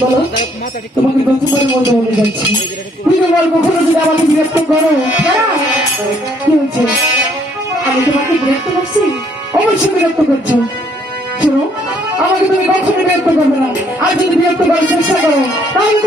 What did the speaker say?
বলো তোমাকে প্রথমবারের মধ্যে বলে যাচ্ছি তুমি তোমার কখনো যদি আমাকে বিরক্ত করো কি হচ্ছে আমি তোমাকে বিরক্ত করছি অবশ্যই বিরক্ত করছো শোনো আমাকে তুমি কখনো বিরক্ত করবে না আর যদি বিরক্ত করার চেষ্টা করো তাহলে